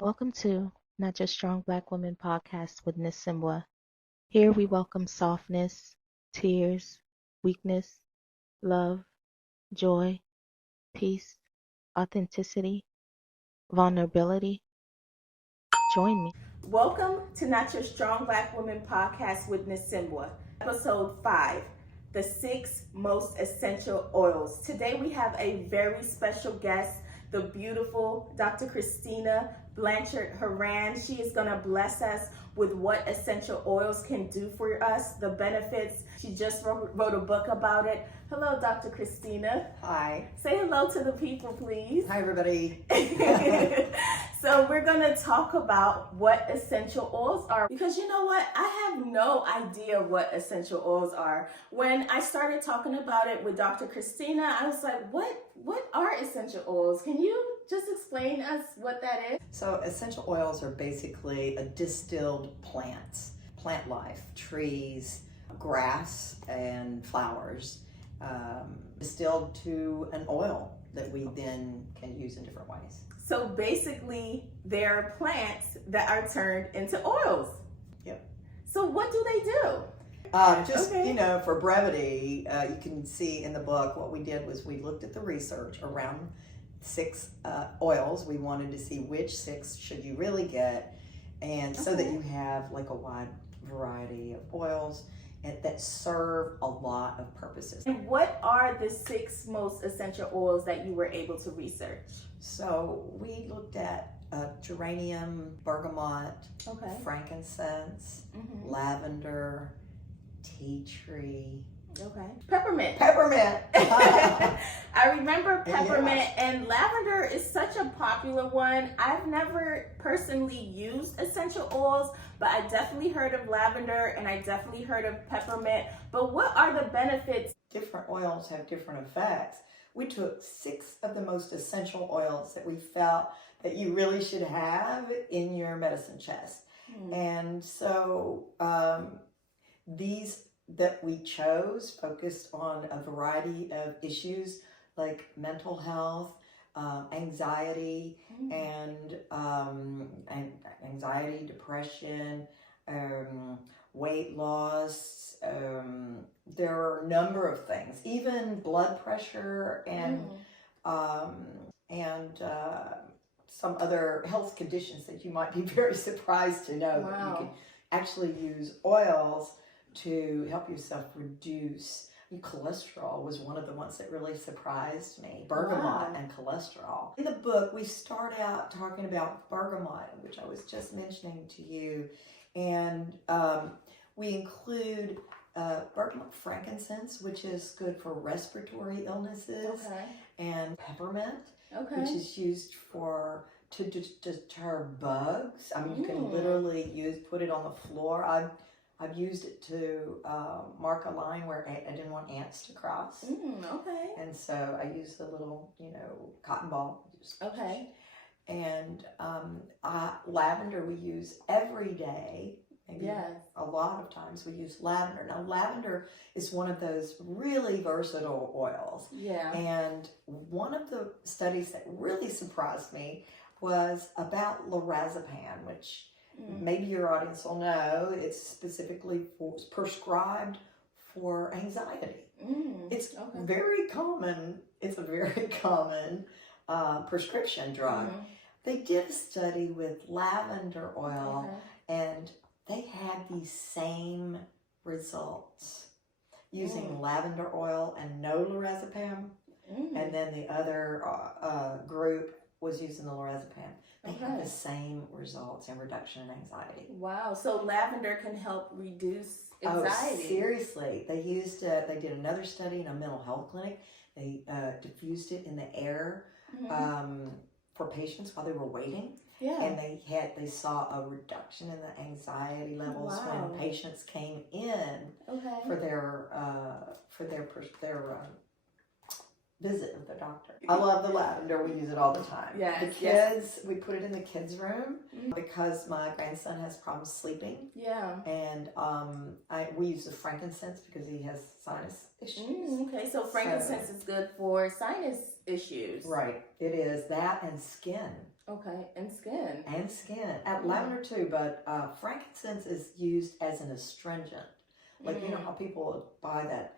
Welcome to Not Just Strong Black Women podcast with Nisimwa. Here we welcome softness, tears, weakness, love, joy, peace, authenticity, vulnerability. Join me. Welcome to Not Your Strong Black Women podcast with Nisimwa, episode 5, the 6 most essential oils. Today we have a very special guest, the beautiful Dr. Christina Blanchard-Horan. She is going to bless us with what essential oils can do for us, the benefits. She just wrote a book about it. Hello, Dr. Christina. Hi. Say hello to the people, please. Hi, everybody. So we're going to talk about what essential oils are, because you know what? I have no idea what essential oils are. When I started talking about it with Dr. Christina, I was like, what are essential oils? Can you just explain us what that is? So essential oils are basically a distilled plants, plant life, trees, grass, and flowers, distilled to an oil that we then can use in different ways. So basically, they're plants that are turned into oils. Yep. So what do they do? For brevity, you can see in the book what we did was we looked at the research around 6 oils. We wanted to see which 6 should you really get, and so that you have like a wide variety of oils that serve a lot of purposes. And what are the 6 most essential oils that you were able to research? So we looked at geranium, bergamot, Okay. frankincense, lavender, tea tree. Okay. Peppermint. I remember peppermint, and lavender is such a popular one. I've never personally used essential oils, but I definitely heard of lavender and I definitely heard of peppermint. But what are the benefits? Different oils have different effects. We took 6 of the most essential oils that we felt that you really should have in your medicine chest. And so these that we chose focused on a variety of issues like mental health, anxiety, and anxiety, depression, weight loss. There are a number of things, even blood pressure and some other health conditions that you might be very surprised to know that you can actually use oils to help yourself reduce. Cholesterol was one of the ones that really surprised me. Bergamot and cholesterol. In the book, we start out talking about bergamot, which I was just mentioning to you, and we include bergamot, frankincense, which is good for respiratory illnesses, and peppermint, which is used to deter bugs. I mean, you can literally put it on the floor. I've used it to mark a line where I didn't want ants to cross. And so I used the little, cotton ball. And lavender we use every day. Maybe a lot of times we use lavender. Now, lavender is one of those really versatile oils. And one of the studies that really surprised me was about lorazepam, which maybe your audience will know. It's specifically prescribed for anxiety. It's very common. It's a very common prescription drug. They did a study with lavender oil, and they had the same results using lavender oil and no lorazepam. And then the other group was using the lorazepam. They had the same results in reduction in anxiety. Wow. So lavender can help reduce anxiety. Oh, seriously. They did another study in a mental health clinic. They diffused it in the air for patients while they were waiting. And they saw a reduction in the anxiety levels when patients came in for their visit with the doctor. I love the lavender. We use it all the time. The kids, we put it in the kids' room because my grandson has problems sleeping. And we use the frankincense because he has sinus issues. So frankincense is good for sinus issues. Right. It is that and skin. Okay, and skin. And skin. Lavender too, but frankincense is used as an astringent. Like, you know how people buy that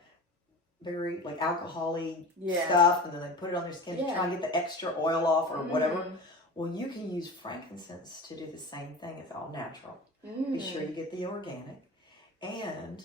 very, like, alcohol-y stuff, and then they put it on their skin to try and get the extra oil off or whatever. Well, you can use frankincense to do the same thing. It's all natural. Be sure you get the organic. And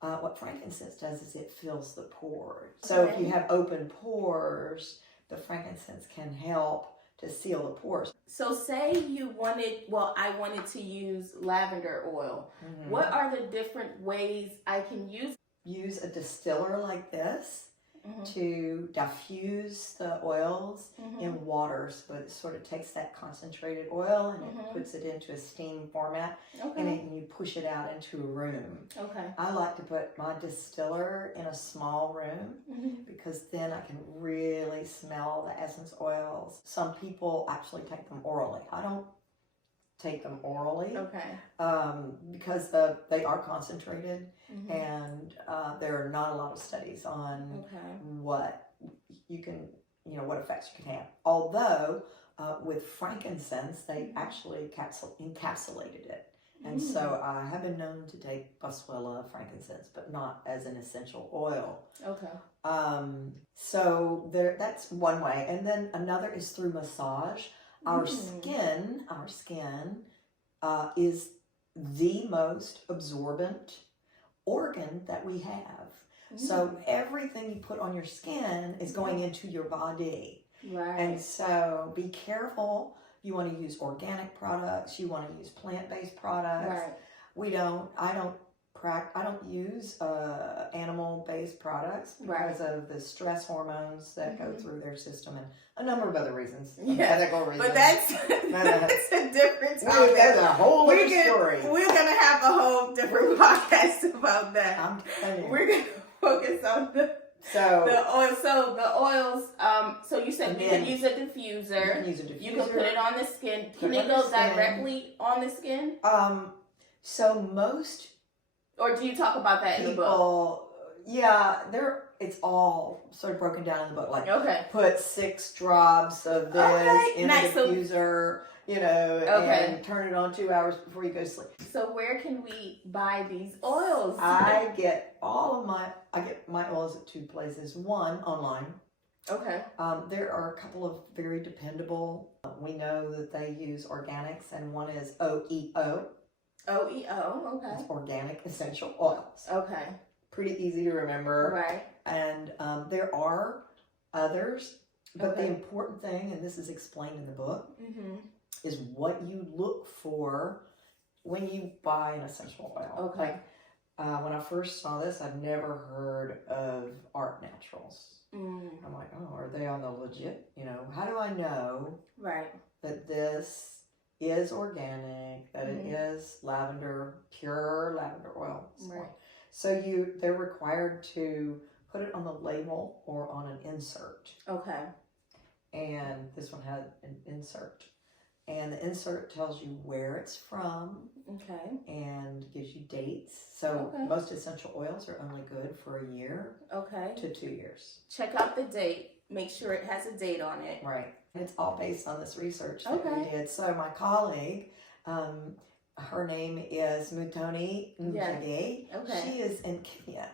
what frankincense does is it fills the pores. So if you have open pores, the frankincense can help to seal the pores. So say I wanted to use lavender oil. What are the different ways I can use? Use a distiller like this to diffuse the oils in water, so it sort of takes that concentrated oil and it puts it into a steam format, and you push it out into a room. I like to put my distiller in a small room because then I can really smell the essence oils. Some people actually take them orally. I don't take them orally because they are concentrated, and there are not a lot of studies on what you can, what effects you can have. Although with frankincense, they actually encapsulated it. And so I have been known to take Boswellia frankincense, but not as an essential oil. So that's one way. And then another is through massage. Our skin is the most absorbent organ that we have. So everything you put on your skin is going into your body. And so be careful. You want to use organic products. You want to use plant-based products. I don't use animal-based products because of the stress hormones that go through their system and a number of other reasons. Ethical reasons. But that's a different topic. That's a whole other story. We're going to have a whole different podcast about that. I'm telling you. We're going to focus on the oil. So the oils, so you said you can use a diffuser. You can use a diffuser. You can put it on the skin. Can it go directly on the skin? So most... Or do you talk about that in the book? Yeah, it's all sort of broken down in the book. Like, put 6 drops of this in a diffuser, and turn it on 2 hours before you go to sleep. So where can we buy these oils? I get my oils at 2 places. One, online. There are a couple of very dependable. We know that they use organics, and one is OEO. OEO, It's organic essential oils. Pretty easy to remember. And there are others, but the important thing, and this is explained in the book, is what you look for when you buy an essential oil. When I first saw this, I'd never heard of Art Naturals. I'm like, oh, are they on the legit? How do I know that this is organic, that it is pure lavender oil? So they're required to put it on the label or on an insert. And this one had an insert. And the insert tells you where it's from. And gives you dates. So most essential oils are only good for a year to 2 years. Check out the date. Make sure it has a date on it. And it's all based on this research that we did. So my colleague, her name is Mutoni Njage. She is in Kenya.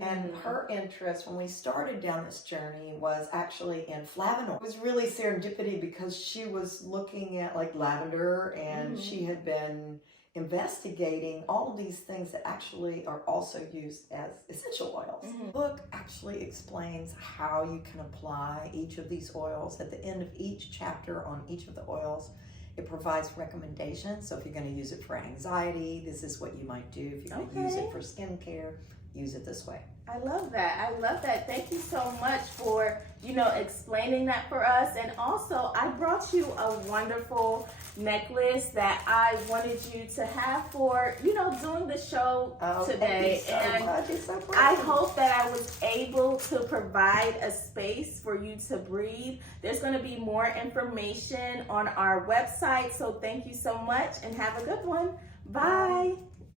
And her interest when we started down this journey was actually in flavonoids. It was really serendipity because she was looking at like lavender, and she had been investigating all of these things that actually are also used as essential oils. The book actually explains how you can apply each of these oils. At the end of each chapter on each of the oils, it provides recommendations. So if you're going to use it for anxiety, this is what you might do. If you're going to use it for skincare, use it this way. I love that. Thank you so much for, explaining that for us. And also, I brought you a wonderful necklace that I wanted you to have for, doing the show today. Thank you so much. I hope that I was able to provide a space for you to breathe. There's going to be more information on our website. So thank you so much and have a good one. Bye.